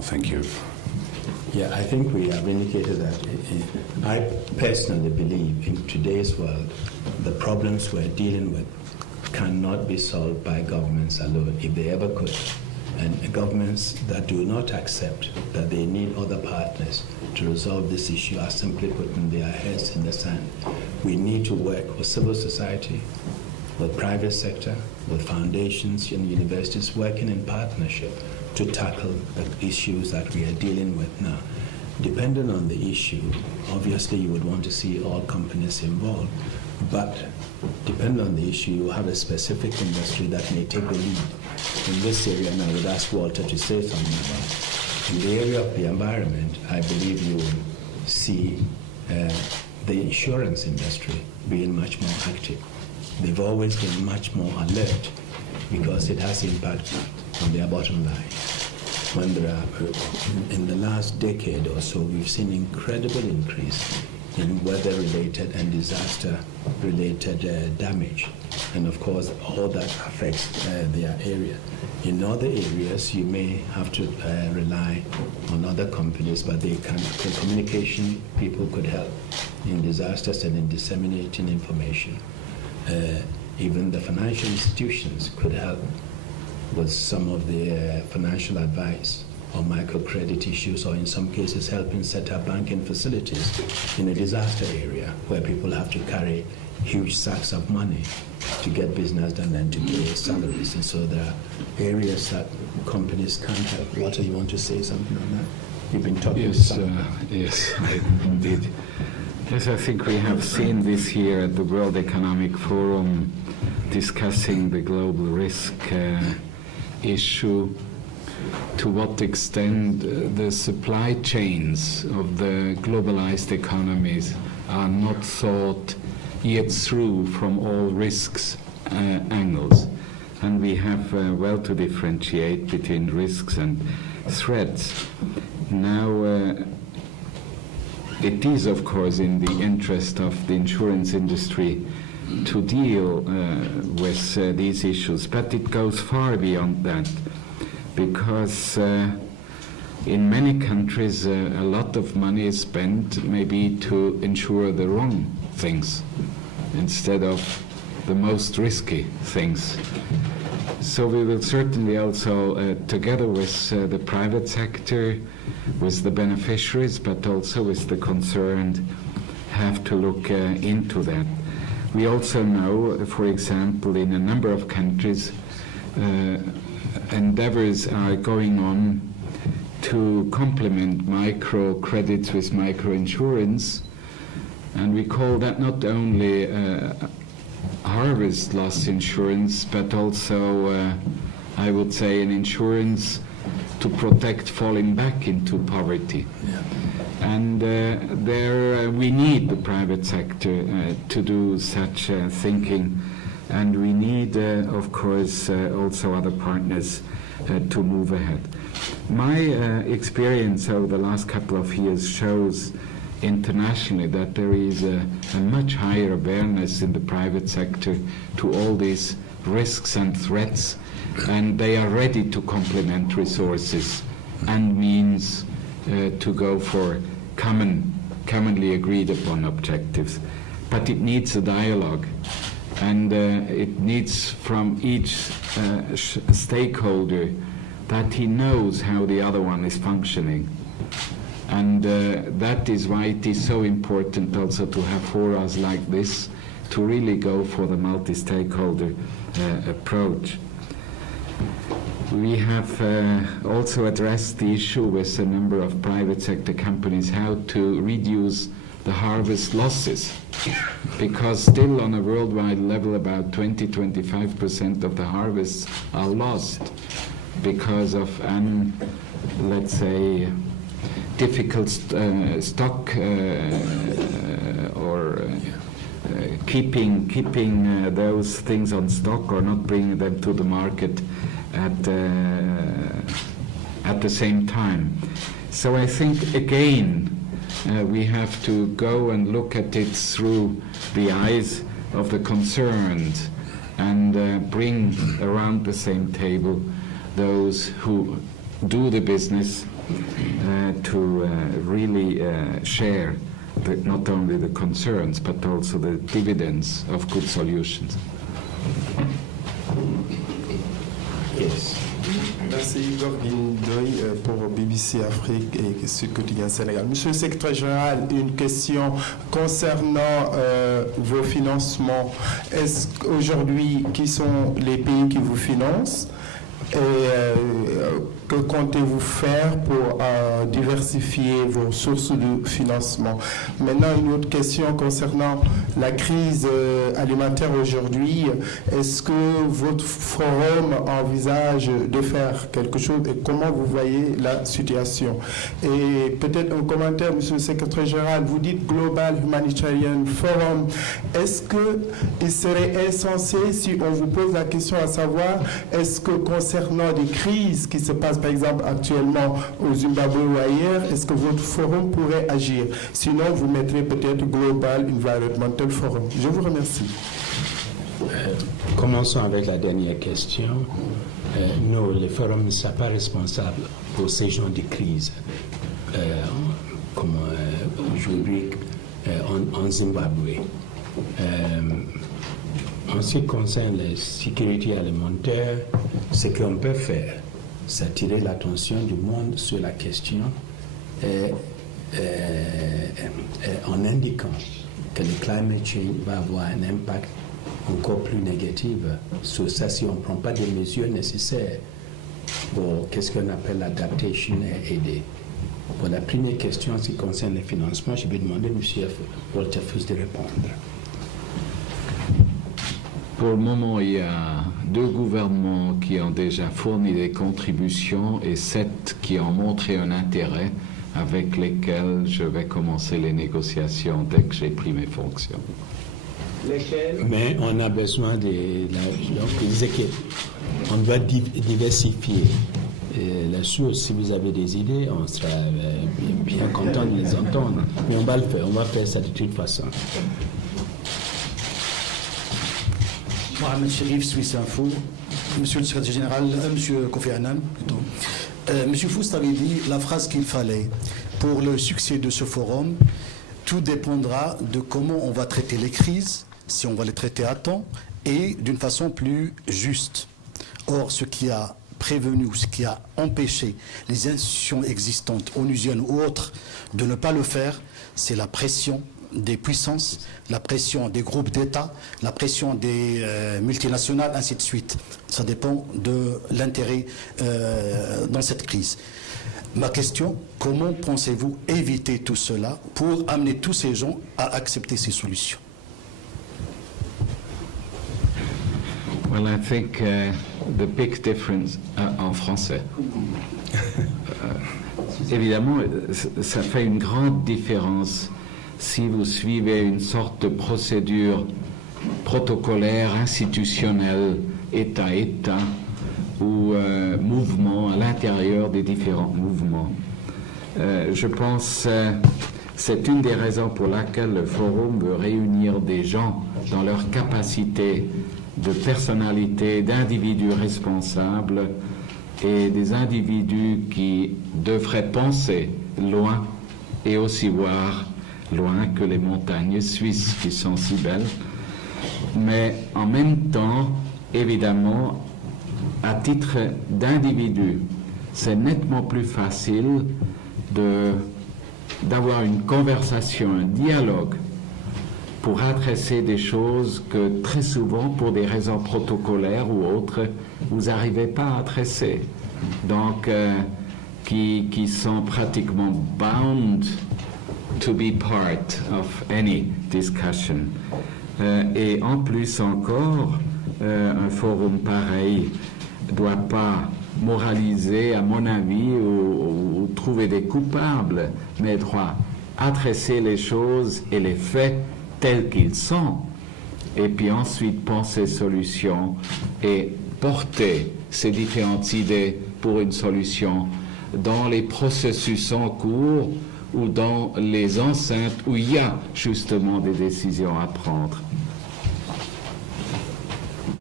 now. Thank you. Yeah, I think we have indicated that. I personally believe in today's world, the problems we're dealing with cannot be solved by governments alone, if they ever could. And governments that do not accept that they need other partners to resolve this issue are simply putting their heads in the sand. We need to work with civil society, with private sector, with foundations and universities working in partnership to tackle the issues that we are dealing with now. Depending on the issue, obviously you would want to see all companies involved, but depending on the issue, you have a specific industry that may take the lead. In this area, and I would ask Walter to say something about. In the area of the environment, I believe you will see the insurance industry being much more active. They've always been much more alert because it has impact on their bottom line. When there are, in the last decade or so, we've seen incredible increase in weather-related and disaster-related damage. And of course, all that affects their area. In other areas, you may have to rely on other companies, but the communication people could help in disasters and in disseminating information. Even the financial institutions could help with some of the financial advice or microcredit issues, or in some cases helping set up banking facilities in a disaster area where people have to carry huge sacks of money to get business done and to pay salaries. And so there are areas that companies can't help. Walter, you want to say something on that? You've been talking to some. Yes, indeed. Yes, I think we have seen this year at the World Economic Forum discussing the global risk issue, to what extent the supply chains of the globalized economies are not thought yet through from all risks angles. And we have well to differentiate between risks and threats. Now, it is, of course, in the interest of the insurance industry to deal with these issues, but it goes far beyond that, because in many countries a lot of money is spent maybe to insure the wrong things instead of the most risky things. So we will certainly also, together with the private sector, with the beneficiaries, but also with the concerned, have to look into that. We also know, for example, in a number of countries, endeavors are going on to complement microcredits with microinsurance, and we call that not only harvest loss insurance, but also, I would say, an insurance to protect falling back into poverty. Yeah. And there we need the private sector to do such thinking, and we need, of course, also other partners to move ahead. My experience over the last couple of years shows internationally that there is a much higher awareness in the private sector to all these risks and threats, and they are ready to complement resources and means to go for commonly agreed upon objectives. But it needs a dialogue, and it needs from each stakeholder that he knows how the other one is functioning. And that is why it is so important also to have forums like this to really go for the multi-stakeholder approach. We have also addressed the issue with a number of private sector companies how to reduce the harvest losses, because still on a worldwide level about 20-25% of the harvests are lost because of let's say difficult stock or keeping those things on stock or not bringing them to the market at the same time. So I think again we have to go and look at it through the eyes of the concerned and bring around the same table those who do the business to really share not only the concerns but also the dividends of good solutions. Yes. Merci Igor Guindoy pour BBC Afrique et ce quotidien Sénégal. Monsieur le secrétaire général, une question concernant vos financements. Est-ce qu'aujourd'hui, qui sont les pays qui vous financent et que comptez-vous faire pour diversifier vos sources de financement? Maintenant, une autre question concernant la crise alimentaire aujourd'hui. Est-ce que votre forum envisage de faire quelque chose et comment vous voyez la situation? Et peut-être un commentaire, monsieur le secrétaire général, vous dites Global Humanitarian Forum. Est-ce qu'il serait insensé si on vous pose la question à savoir, est-ce que concernant des crises qui se passent par exemple actuellement au Zimbabwe ou ailleurs, est-ce que votre forum pourrait agir? Sinon, vous mettrez peut-être Global Environmental Forum. Je vous remercie. Commençons avec la dernière question. Non, le forum ne sera pas responsable pour ces genres de crises, comme aujourd'hui en Zimbabwe. En ce qui concerne la sécurité alimentaire, ce qu'on peut faire, c'est attirer l'attention du monde sur la question en indiquant que le climate change va avoir un impact encore plus négatif sur ça si on ne prend pas des mesures nécessaires pour qu'est-ce qu'on appelle l'adaptation et aider. Pour la première question en ce qui concerne le financement, je vais demander à M. Walter Fuss de répondre. Pour le moment, il y a 2 gouvernements qui ont déjà fourni des contributions et 7 qui ont montré un intérêt avec lesquels je vais commencer les négociations dès que j'ai pris mes fonctions. Lesquels? Mais on a besoin donc je disais qu'on doit diversifier la chose. Si vous avez des idées, on sera bien content de les entendre. Mais on va le faire, on va faire ça de toute façon. Mohamed Sherif, Suisse Info. Monsieur le secrétaire général, monsieur Kofi Annan, plutôt. Monsieur Foust avait dit la phrase qu'il fallait. Pour le succès de ce forum, tout dépendra de comment on va traiter les crises, si on va les traiter à temps et d'une façon plus juste. Or, ce qui a prévenu ou ce qui a empêché les institutions existantes, onusiennes ou autres, de ne pas le faire, c'est la pression des puissances, la pression des groupes d'État, la pression des multinationales, ainsi de suite. Ça dépend de l'intérêt dans cette crise. Ma question, comment pensez-vous éviter tout cela pour amener tous ces gens à accepter ces solutions? Well, I think the big difference en français. Évidemment, ça fait une grande différence si vous suivez une sorte de procédure protocolaire, institutionnelle, État-État, ou mouvement à l'intérieur des différents mouvements. Je pense c'est une des raisons pour laquelle le forum veut réunir des gens dans leur capacité de personnalité, d'individus responsables et des individus qui devraient penser loin et aussi voir loin que les montagnes suisses qui sont si belles. Mais en même temps, évidemment, à titre d'individu, c'est nettement plus facile d'avoir une conversation, un dialogue pour adresser des choses que très souvent, pour des raisons protocolaires ou autres, vous n'arrivez pas à adresser. Donc, qui sont pratiquement bound to be part of any discussion. Et en plus encore, un forum pareil ne doit pas moraliser, à mon avis, ou trouver des coupables, mais doit adresser les choses et les faits tels qu'ils sont, et puis ensuite penser solutions et porter ces différentes idées pour une solution dans les processus en cours ou dans les enceintes où il y a justement des décisions à prendre.